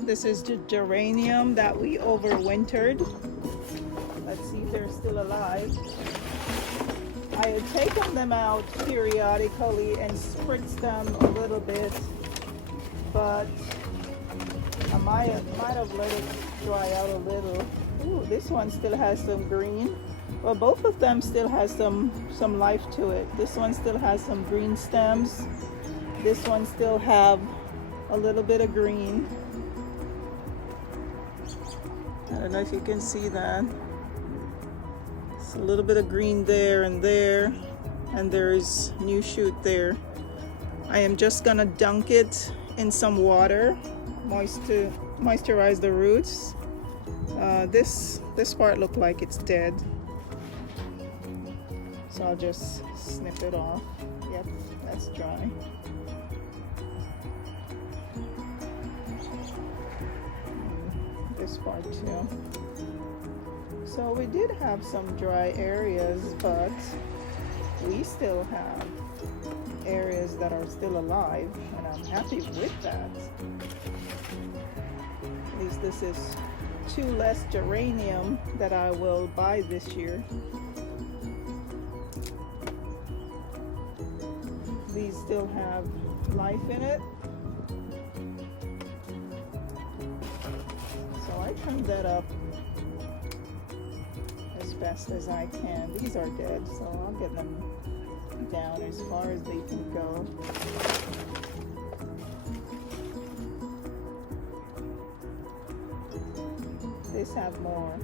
This is the geranium that we overwintered. Let's see if they're still alive. I had taken them out periodically and spritzed them a little bit, but I might have let it dry out a little. Ooh, this one still has some green. Well, both of them still has some life to it. This one still has some green stems. This one still have a little bit of green. I don't know if you can see that. It's a little bit of green there, and there's new shoot there. I am just gonna dunk it in some water, moisturize the roots. This part looked like it's dead, so I'll just snip it off. Yep, that's dry. This part too. So we did have some dry areas, but we still have areas that are still alive, and I'm happy with that. At least this is 2 less geranium that I will buy this year. These still have life in it. So I trimmed that up as best as I can. These are dead, so I'll get them down as far as they can go. These have more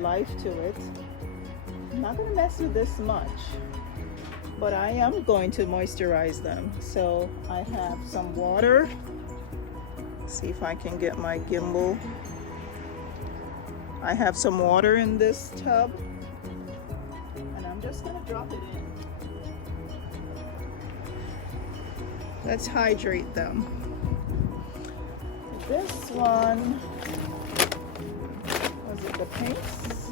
life to it. I'm not going to mess with this much, but I am going to moisturize them. So I have some water. See if I can get my gimbal. I have some water in this tub, and I'm just going to drop it in. Let's hydrate them. This one, was it the pinks?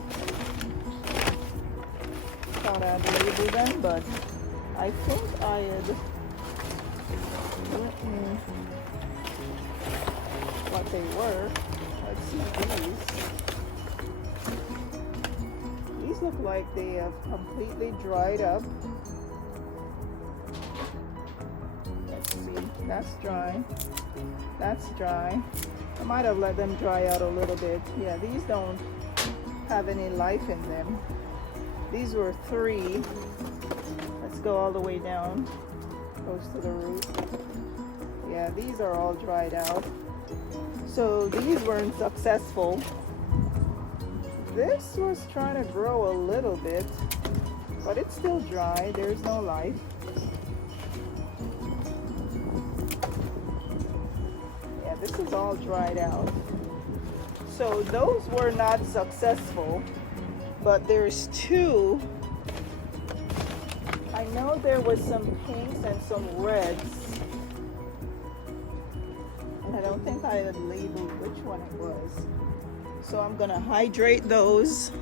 Thought I'd label them, but I think I had written what they were. Let's see these. These look like they have completely dried up. Let's see, that's dry. That's dry. I might have let them dry out a little bit. Yeah, these don't have any life in them. These were 3. Let's go all the way down, close to the root. Yeah, these are all dried out. So these weren't successful. This was trying to grow a little bit, but it's still dry. There's no life. Yeah, this is all dried out. So those were not successful, but there's 2. I know there was some pinks and some reds, and I don't think I had labeled which one it was. So I'm gonna hydrate those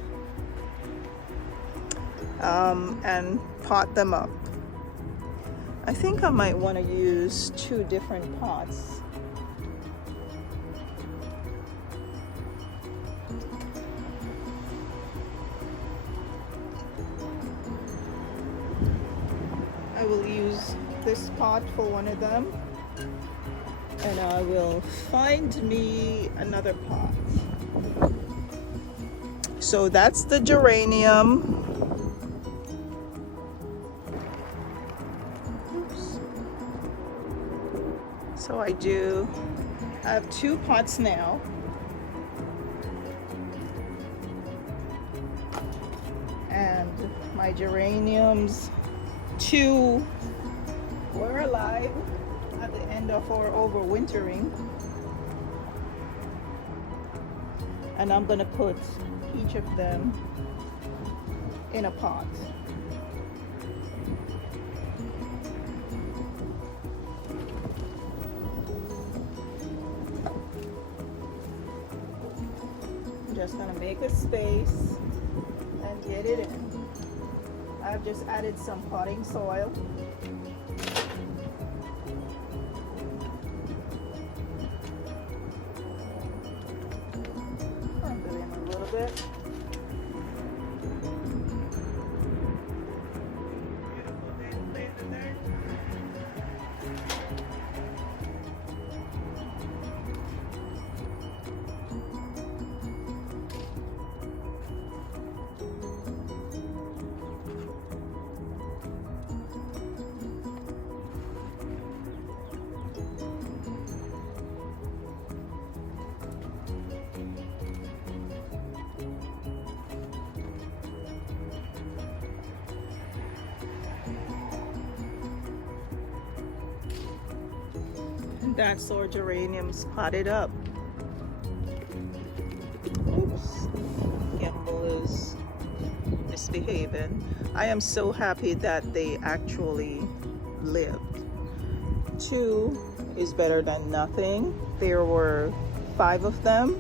and pot them up. I think I might want to use 2 different pots. I will use this pot for one of them, and I will find me another pot. So that's the geranium. Oops. So I have 2 pots now. And my geraniums, 2 were alive at the end of our overwintering. And I'm gonna put each of them in a pot. I'm just gonna make a space and get it in. I've just added some potting soil. bit. That's our geraniums potted up. Oops, gimbal is misbehaving. I am so happy that they actually lived. 2 is better than nothing. There were 5 of them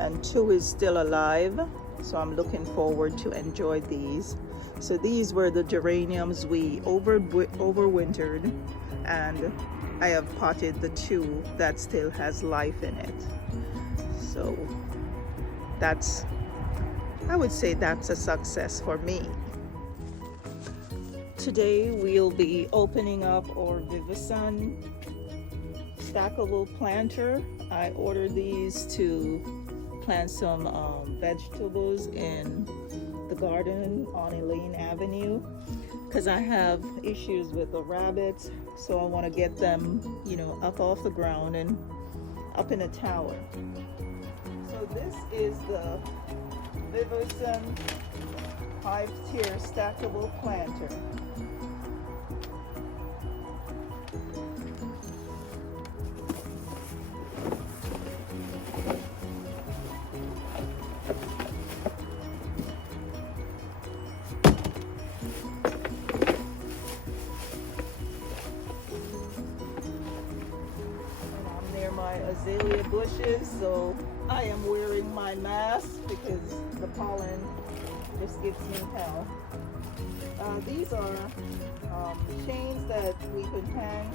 and 2 is still alive. So I'm looking forward to enjoy these. So these were the geraniums we overwintered, and I have potted the 2 that still has life in it. So I would say that's a success for me. Today we'll be opening up our Vivasun stackable planter. I ordered these to plant some vegetables in the garden on Elaine Avenue, because I have issues with the rabbits, so I want to get them, up off the ground and up in a tower. So this is the Vivasun 5-tier stackable planter. My azalea bushes, so I am wearing my mask because the pollen just gives me hell. These are chains that we could hang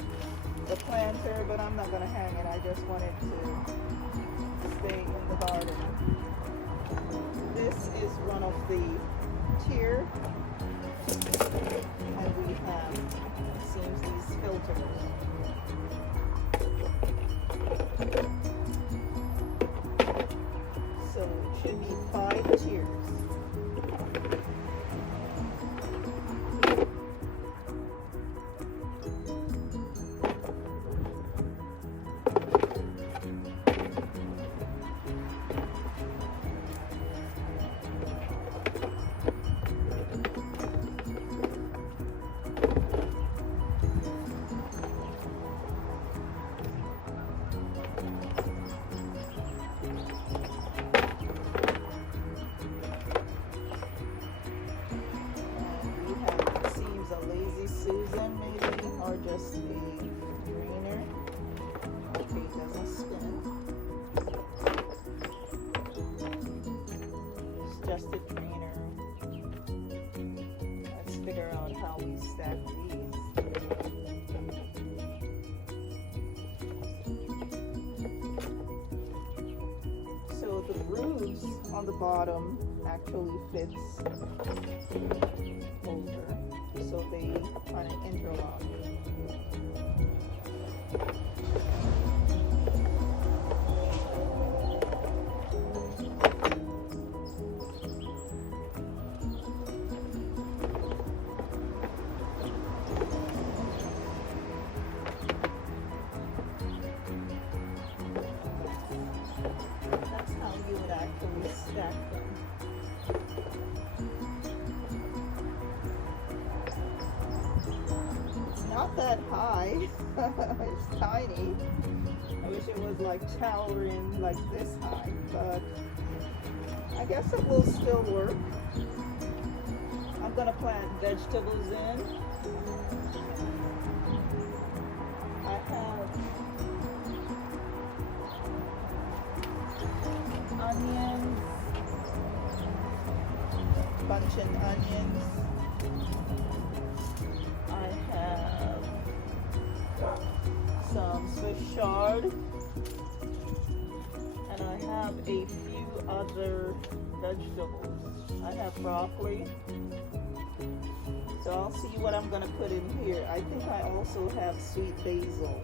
the planter, but I'm not going to hang it. I just want it to stay in the garden. This is one of the tier, and we have, it seems, these filters. So it should be 5 tiers. Susan maybe, or just a drainer. Okay, it doesn't spin. It's just a drainer. Let's figure out how we stack these. So the grooves on the bottom actually fits over, so they kind of interlock. That's how you would actually stack them. Not that high. It's tiny. I wish it was like towering like this high, but I guess it will still work. I'm gonna plant vegetables in. I have onions, bunching onions. I have some Swiss chard, And I have a few other vegetables. I have broccoli. So I'll see what I'm gonna put in here. I think I also have sweet basil.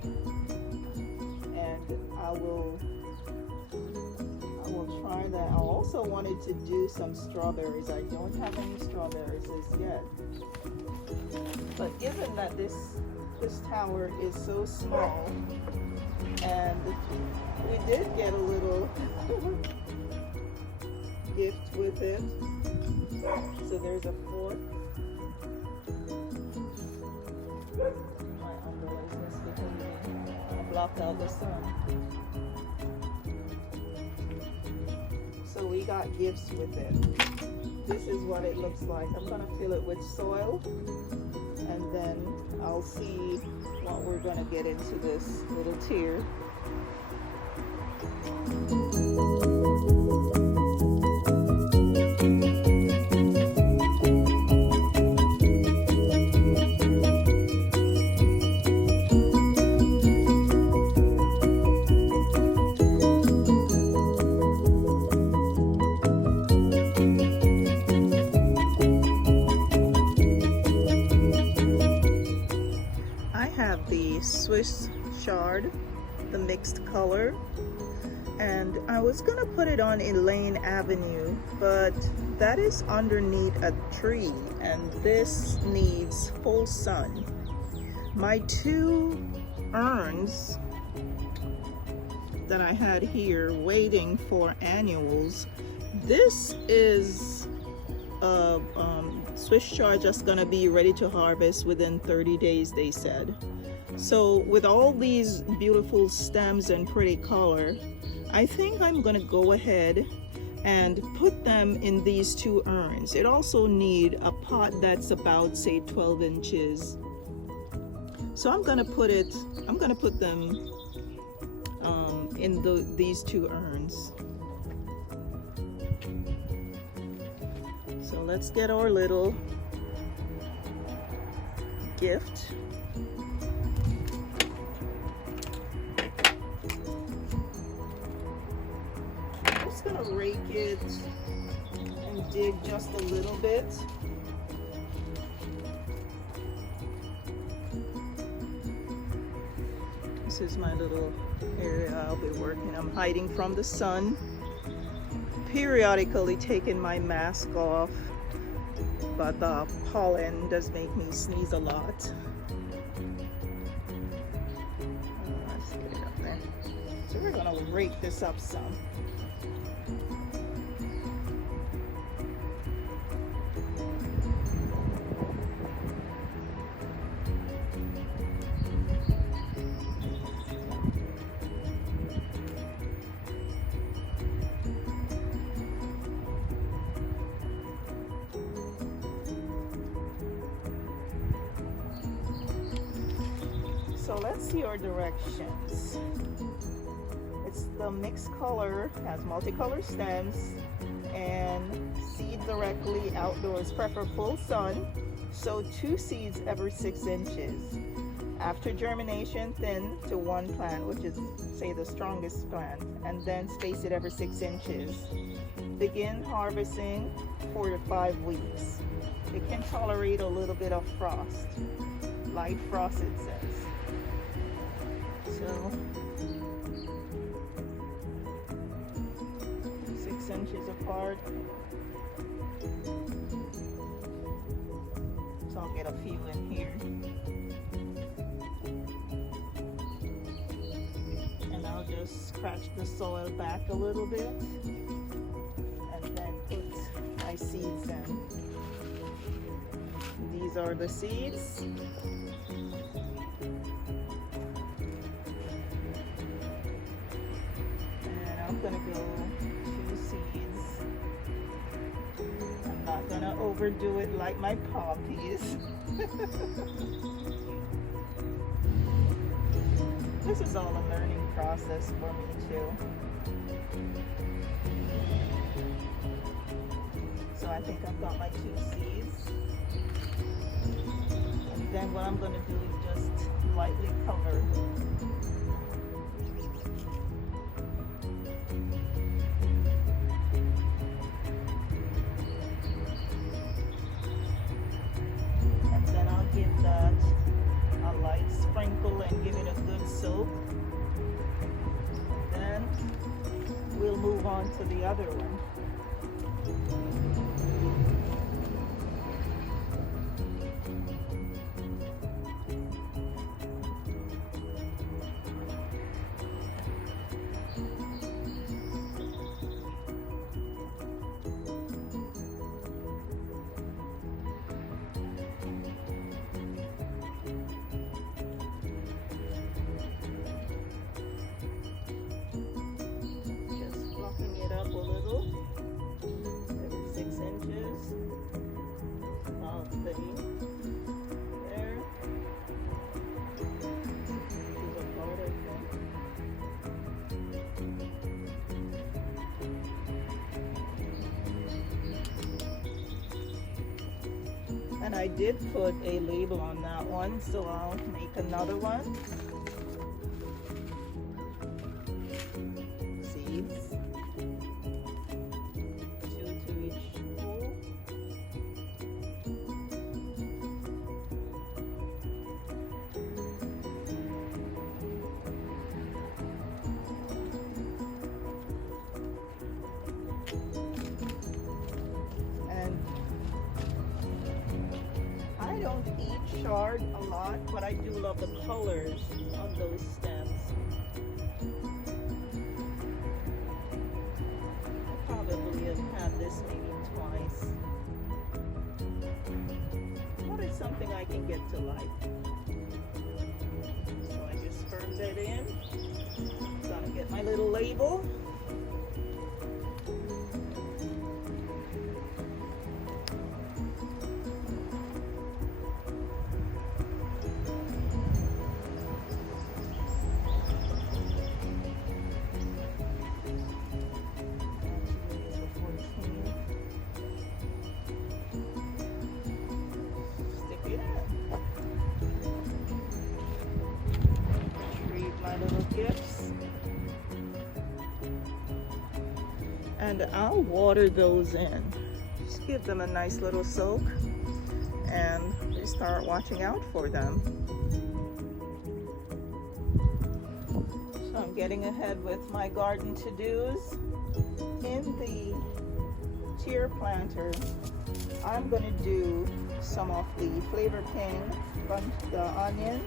And I will try that. I also wanted to do some strawberries. I don't have any strawberries as yet. But given that this tower is so small, and we did get a little gift with it. So there's a fork. My umbrella is misbehaving. I blocked out the sun. So we got gifts with it. This is what it looks like. I'm gonna fill it with soil, and then I'll see what we're gonna get into this little tier. Swiss chard, the mixed color, and I was gonna put it on Elaine Avenue, but that is underneath a tree and this needs full sun. My two urns that I had here waiting for annuals, this is Swiss chard just gonna be ready to harvest within 30 days, they said. So with all these beautiful stems and pretty color, I think I'm gonna go ahead and put them in these two urns. It also need a pot that's about, say, 12 inches. So I'm gonna put them in these two urns. So let's get our little gift. Gonna rake it and dig just a little bit. This is my little area I'll be working. I'm hiding from the sun, periodically taking my mask off, but the pollen does make me sneeze a lot. Let's get it up there. So we're gonna rake this up some. So let's see our directions. It's the mixed color, has multicolored stems, and seed directly outdoors, prefer full sun. Sow 2 seeds every 6 inches. After germination, thin to one plant, which is, say, the strongest plant, and then space it every 6 inches. Begin harvesting 4 to 5 weeks. It can tolerate a little bit of frost, light frost it says. So 6 inches apart. So I'll get a few in here. And I'll just scratch the soil back a little bit and then put my seeds in. These are the seeds. I'm gonna go 2 seeds. I'm not gonna overdo it like my poppies. This is all a learning process for me too. So I think I've got my 2 seeds. And then what I'm gonna do is just lightly cover. on to the other one. It up a little, every 6 inches, about there. Is about, I think. And I did put a label on that one, so I'll make another one. Seeds. I don't eat chard a lot, but I do love the colors on those stems. I probably have had this maybe twice. But it's something I can get to like. So I just firmed it in. Gonna get my little label. Little gifts, and I'll water those in, just give them a nice little soak and just start watching out for them. So I'm getting ahead with my garden to-dos. In the tier planter I'm going to do some of the flavor king, the onion,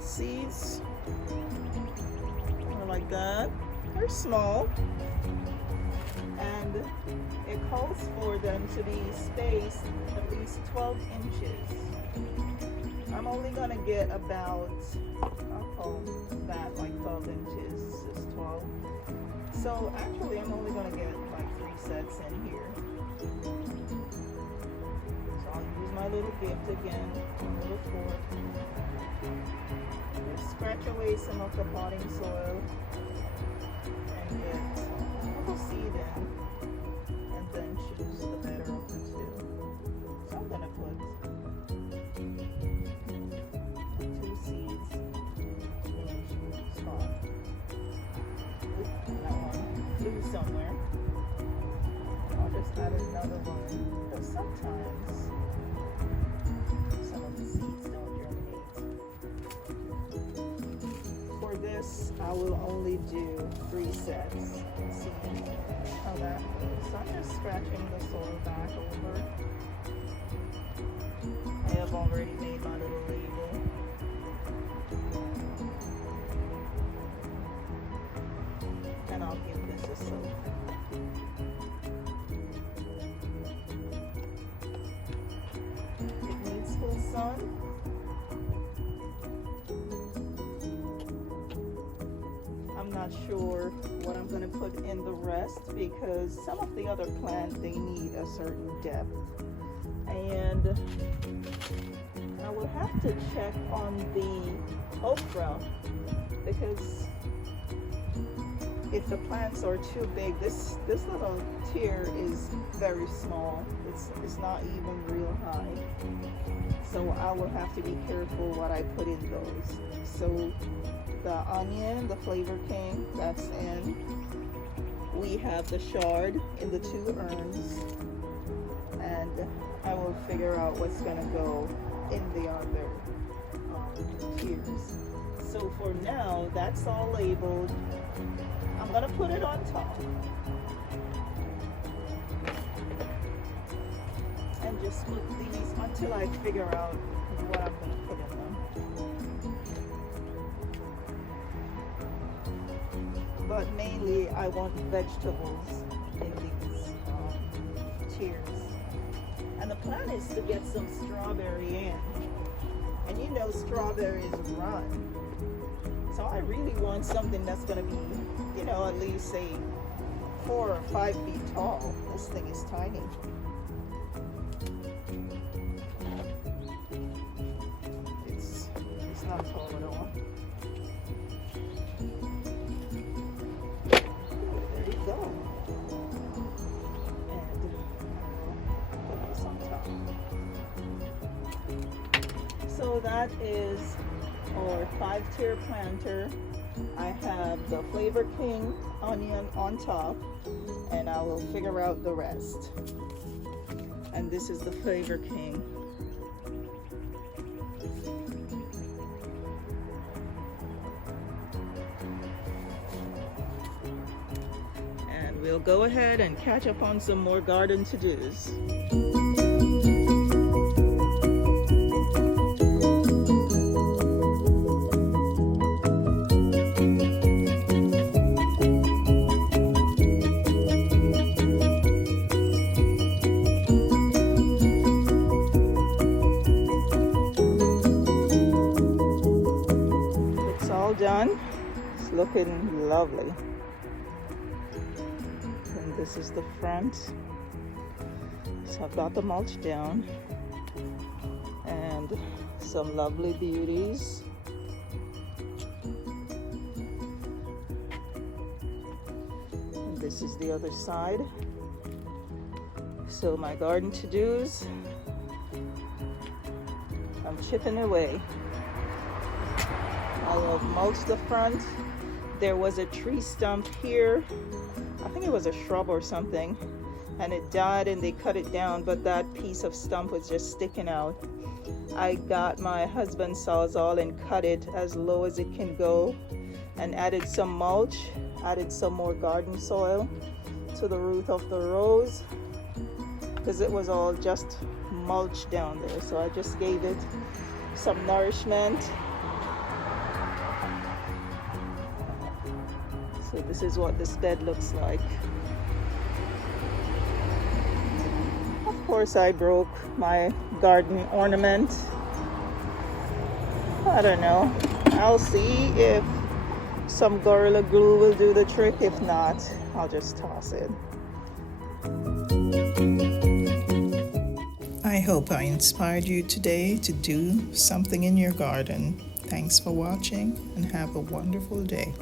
seeds, like that. They're small, and it calls for them to be spaced at least 12 inches. I'm only gonna get about, I'll call that like 12 inches. This is 12. So actually I'm only gonna get like 3 sets in here. So I'll use my little gift again, a little fork. Just scratch away some of the potting soil and get a little seed in, and then choose the better of the two. So I'm gonna put 2 seeds in each spot. That one flew somewhere. I'll just add another one, because sometimes some of the seeds don't germinate. For this, I will only do 3 sets. See how that goes. So I'm just scratching the soil back over. I have already made my little label. And I'll give this a soak. It needs full sun. I'm not sure what I'm going to put in the rest, because some of the other plants, they need a certain depth, and I will have to check on the okra, because if the plants are too big, this little tier is very small. It's not even real high, so I will have to be careful what I put in those. So the onion, the flavor king, that's in. We have the chard in the 2 urns, and I will figure out what's gonna go in the other tiers. So for now, that's all labeled. I'm gonna put it on top. And just put these until I figure out what I'm gonna put in them. But mainly I want vegetables in these tiers. And the plan is to get some strawberry in. And you know strawberries run. So I really want something that's gonna be, you know, at least say 4 or 5 feet tall. This thing is tiny. It's not tall at all. There you go. And put this on top. So that is our 5-tier planter. I have the Flavor King onion on top, and I will figure out the rest. And this is the Flavor King. And we'll go ahead and catch up on some more garden to-dos. Done. It's looking lovely. And this is the front. So I've got the mulch down and some lovely beauties. And this is the other side. So my garden to-dos, I'm chipping away. I will mulch the front. There was a tree stump here. I think it was a shrub or something, and it died and they cut it down, but that piece of stump was just sticking out. I got my husband's sawzall and cut it as low as it can go and added some mulch, added some more garden soil to the root of the rose because it was all just mulch down there. So I just gave it some nourishment. So this is what this bed looks like. Of course, I broke my garden ornament. I don't know. I'll see if some Gorilla Glue will do the trick. If not, I'll just toss it. I hope I inspired you today to do something in your garden. Thanks for watching and have a wonderful day.